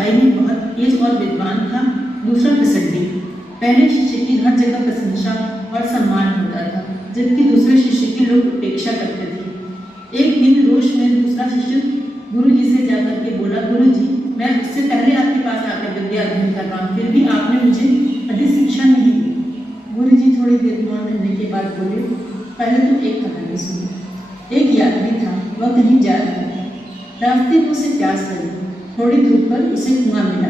पढ़ाई में बहुत तेज और विद्वान था, दूसरा फिसड्डी। पहले शिष्य की हर जगह प्रशंसा और सम्मान होता था, जबकि दूसरे शिष्य की लोग उपेक्षा करते थे। एक दिन रोष में दूसरा शिष्य गुरु जी से जाकर के बोला, गुरु जी, मैं उससे पहले आपके पास आकर विद्या अध्ययन कर रहा हूँ, फिर भी आपने मुझे अधिक शिक्षा नहीं दी। गुरु जी थोड़ी देर मौन रहने के बाद बोले, पहले तो एक कहानी सुनो। एक यात्री था, वह कहीं जा रहा था। रास्ते में उसे प्यास लगी। थोड़ी दूर पर उसे कुआं मिला।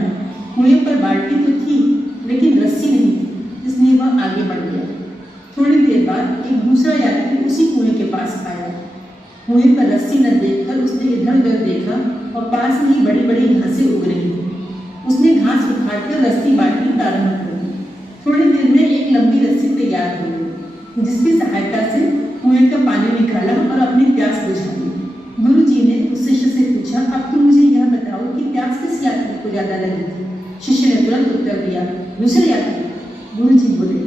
कुएं पर बाल्टी तो थी, लेकिन रस्सी नहीं थी, इसलिए वह आगे बढ़ गया। थोड़ी देर बाद एक दूसरा यात्री उसी कुएं के पास आया। कुएं पर रस्सी न देखकर उसने इधर उधर देखा और पास में ही बड़ी बड़ी घासें उग रही थी। उसने घास उखाड़कर रस्सी बाल्टी में आरंभ कर दी। थोड़ी देर में एक लंबी रस्सी तैयार हो गई, जिसकी सहायता से कुएं का पानी निकाला और अपनी प्यास बुझा ली। गुरु जी ने उस शिष्य से पूछा, अब तुम मुझे यह बताओ कि प्यास किस यात्री को ज्यादा लगी थी? शिष्य ने तुरंत उत्तर दिया, दूसरे यात्री। गुरु जी बोले,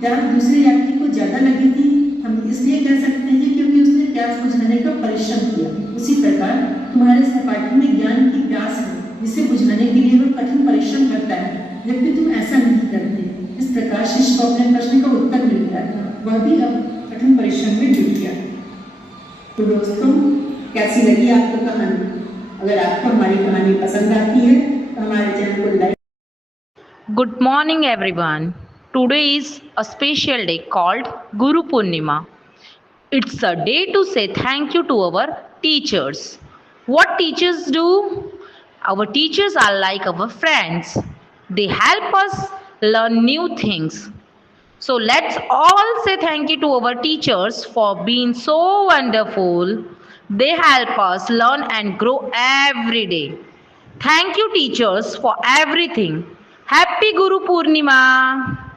प्यास दूसरे यात्री को ज्यादा लगी थी, हम इसलिए कह सकते हैं क्योंकि उसने प्यास बुझाने का परिश्रम किया। उसी प्रकार तुम्हारे सहपाठी में ज्ञान की प्यास है, जिसे बुझाने के लिए वह कठिन परिश्रम करता है, जबकि तुम ऐसा नहीं करते। इस प्रकार शिष्य को अपने प्रश्न का उत्तर मिल गया था, वह भी अब कठिन परिश्रम में जुट गया। तो दोस्तों, कैसी लगी आपको कहानी? अगर आपको हमारी कहानी पसंद आती है तो हमारे चैनल को like. Good morning, everyone. Today is a special day called Guru Purnima. It's a day to say thank you to our teachers. What teachers do? Our teachers are like our friends. They help us learn new things. So let's all say thank you to our teachers for being so wonderful. They help us learn and grow every day. Thank you, teachers, for everything. Happy Guru Purnima!